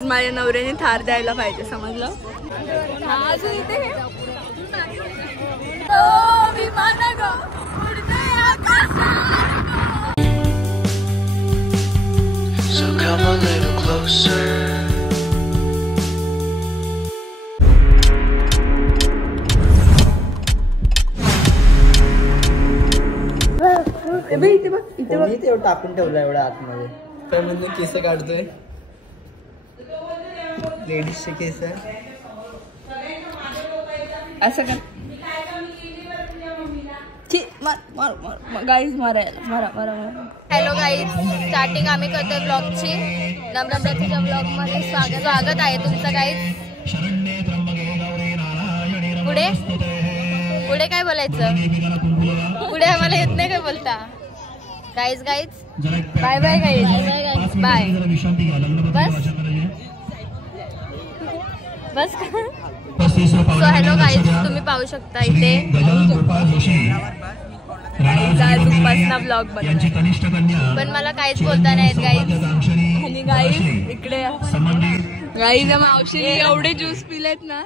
माझ्या नवऱ्याने थार द्यायला पाहिजे, समजलं? अजून इथे So come a little closer. इथे टाकून ठेवलं एवढ्या आतमध्ये. काय म्हणजे केस काढतोय, लेडीजचे केस असं का? गाईज मारा. हॅलो गाईज, स्टार्टिंग आम्ही करतोय ब्लॉगची. नम्रताच्या ब्लॉग मध्ये स्वागत आहे तुमचं गाईज. पुढे काय बोलायचं? पुढे आम्हाला येत नाही काय बोलता. Guys bye guys bye. बस सो हॅलो गाईज, तुम्ही पाहू शकता इथे ब्लॉग पण मला काहीच बोलता नाही येत गाईज. आणि गाईज इकडे गाईज मावशी एवढे ज्यूस पिलेत ना,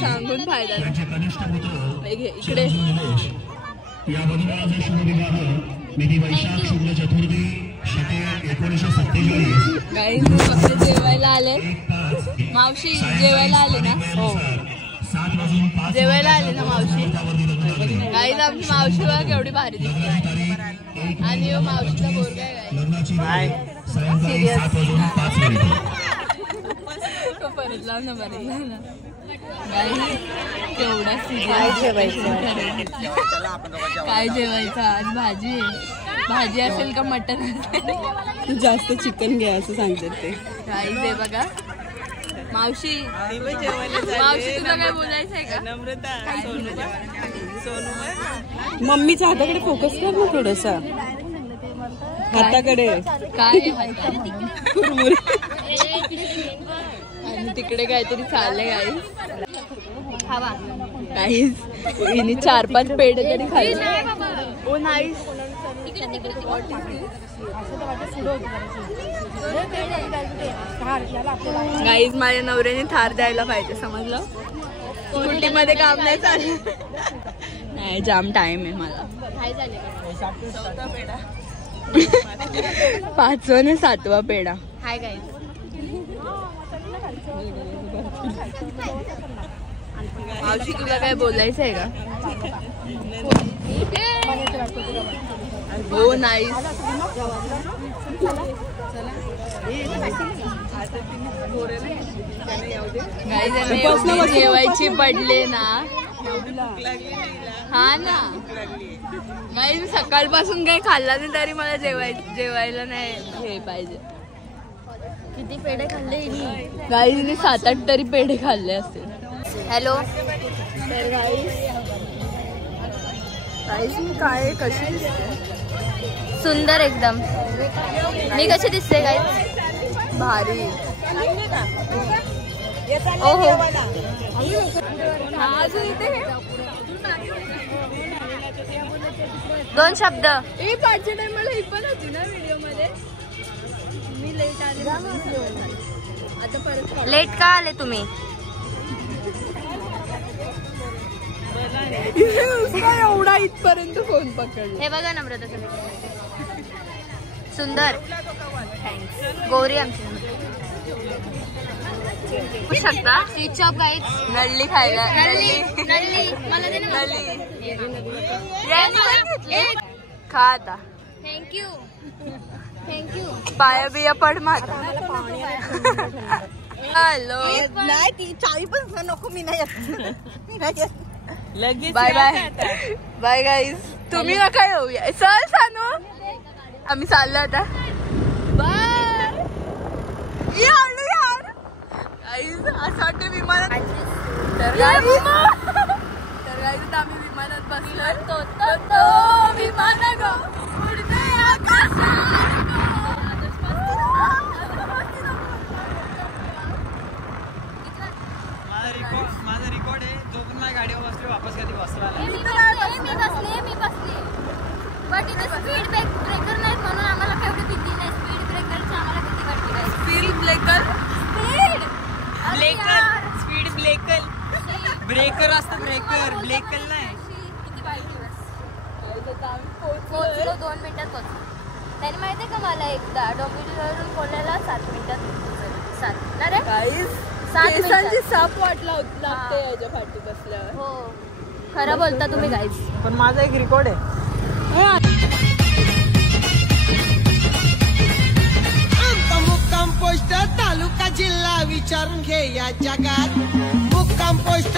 सांगून फायदा नाही. इकडे गाईज जेवायला आले. मावशी जेवायला आले ना? हो, जेवायला आले ना मावशी. गाईज आमची मावशी बघा केवढी भारी दिसते. आणि मावशीचा पोरगा आहे परत लाव ना, बरं ना. केवढा काय जेवायचं आज? भाजी असेल का मटन असेल? तू जास्त चिकन घ्या असं सांगतात ते. काय ते बघा मावशी तुला काय बोलायचं आहे का? मम्मीच्या हाताकडे फोकस कर ना थोडसा, हाताकडे काय आणि तिकडे काहीतरी चाललंय गाईज. हिने 4-5 पेढे तरी खाल्ले. ओ नाईस. गाईज माझ्या नवऱ्याने थार द्यायला पाहिजे, समजलं? स्कूटी मध्ये काम नाही चाललं. नाही, जाम टाइम आहे मला. 5वा आणि 7वा पेढा. Hi guys. मावशी तुला काय बोलायचं आहे का? हो नाईस. जेवायची पडले ना. हा ना गाईज, सकाळपासून काही खाल्ला नाही तरी मला जेवायला नाही हे पाहिजे. किती पेढे खाल्ले गाईजने? 7-8 तरी पेढे खाल्ले असतील. हॅलो तर गाईज मी काय कशी दिसते? सुंदर एकदम. मी कशी दिसते गाईज? भारी. ओहो, अजून इथे 2 शब्द. पाचच्या टाइमला ही पण होती ना व्हिडिओ मध्ये. मी लेट आले. आता परत लेट का आले तुम्ही? एवढा इथपर्यंत फोन पकडला. हे बघा नम्रता, सुंदर. थँक्स. गौरी आमची शकता. Switch off guys. नळली खायला. नळली मला दे ना. खा आता. थँक्यू. पाया बिया पड माझा. हॅलो. नाही ती चावी पण नको. मी नाही लगेच. Bye guys. तुम्ही नका येऊया. चल सानू, आम्ही चाललो आता. बाय. यार गाईज, असं वाटतं विमानात. तर गाईज आम्ही विमानात बसलो. तो विमान माझा रेकॉर्ड आहे. जो पण माझ्या गाडीवर बसले वापस कधी बसला. मी बसले. बट इथे स्पीड ब्रेकर नाही म्हणून आम्हाला केवढी भीती नाही. स्पीड ब्रेकरची आम्हाला भीती वाटते. स्पीड ब्रेकर ब्रेकर असतं ब्रेकर ब्लेकर नाही. किती वाईट दिवस. पोहोचलो 2 मिनिटात पोहोचलो. त्याने माहितीये का मला एकदा डोंबिवलीवरून कोल्हाला 7 मिनिटात पोहोचलो. 7 ना रे गाईज 7 केसांची साप वाट लागते याच्या फाटी बसल्यावर. हो खरं बोलता तुम्ही गाईज. पण माझा एक रेकॉर्ड आहे. मुक्काम पोस्ट तालुका जिल्हा विचारून घे या जगात. मुक्काम पोस्ट